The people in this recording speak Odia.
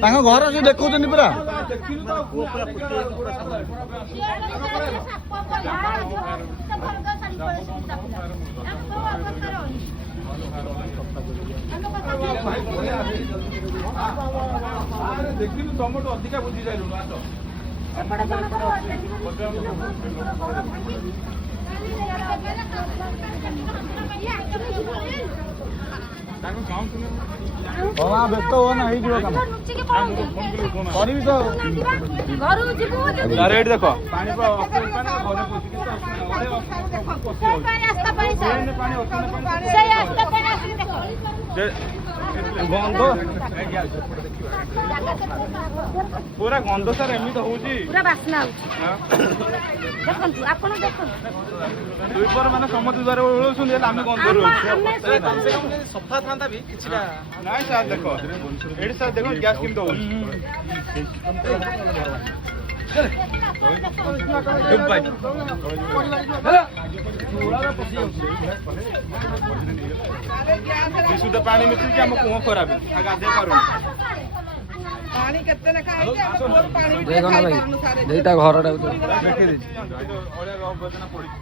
ତାଙ୍କ ଘର ସେ ଦେଖଉଛନ୍ତି ପୁରା ଦେଖିଲୁ ତମଠୁ ଅଧିକା ବୁଝି ଯାଇଲୁ ଆସ ବ୍ୟସ୍ତ ହୁଅ ନା ହେଇଯିବ କାମ କରିବି ତ ଏଇଠି ଦେଖ ପାଣି ଗନ୍ଧ ପୁରା ଗନ୍ଧ ସାର୍ ଏମିତି ହଉଛି ପୁରା ବାସ୍ନା ଦେଖନ୍ତୁ ଆପଣ ଦେଖନ୍ତୁ ଦୁଇପର ମାନେ ସମସ୍ତେ ଦ୍ୱାରା ଓଳଉଛନ୍ତି ହେଲେ ଆମେ ଗନ୍ଧ ସଫା ଥାନ୍ତା ବି କିଛିଟା ନାଇଁ ସାର୍ ଦେଖ ଏଇଠି ସାର୍ ଦେଖ ଗ୍ୟାସ୍ କେମିତି ହଉଛି ବିଶୁଦ୍ଧ ପାଣି ମିଶିକି ଆମ କୂଅ ଖରାପ ଗାଧେଇ ପାରୁନି ପାଣି କେତେ ଲେଖା ହେଇଛି ପାଣି ବି ଦେଇତା ଘରଟା ଦେଖେଇ ଦେଇଛି ଅଳିଆ ଆବର୍ଜନା ପଡିଛି